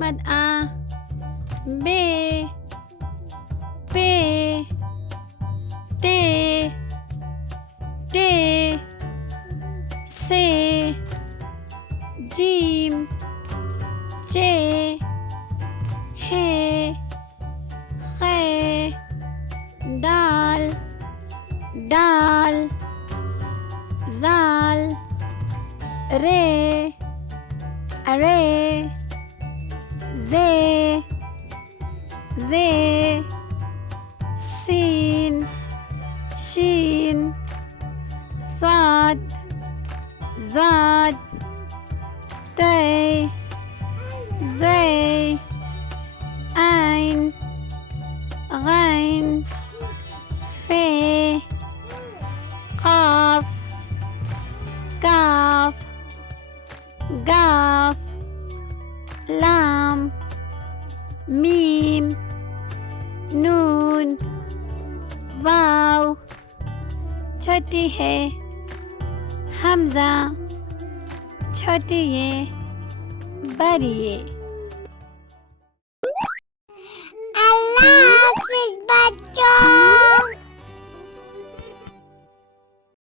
मद आ बे पे ते टे से जीम चे हे खे दाल डाल जाल रे अरे जे सीन शीन स्वाद ज़ाद ते ज़े ऐन गैन फे क़ाफ काफ गाफ लाम मीम नून वाव छोटी है हमज़ा छोटी ये बड़ी ये। अल्लाह हाफिज़ बच्चों।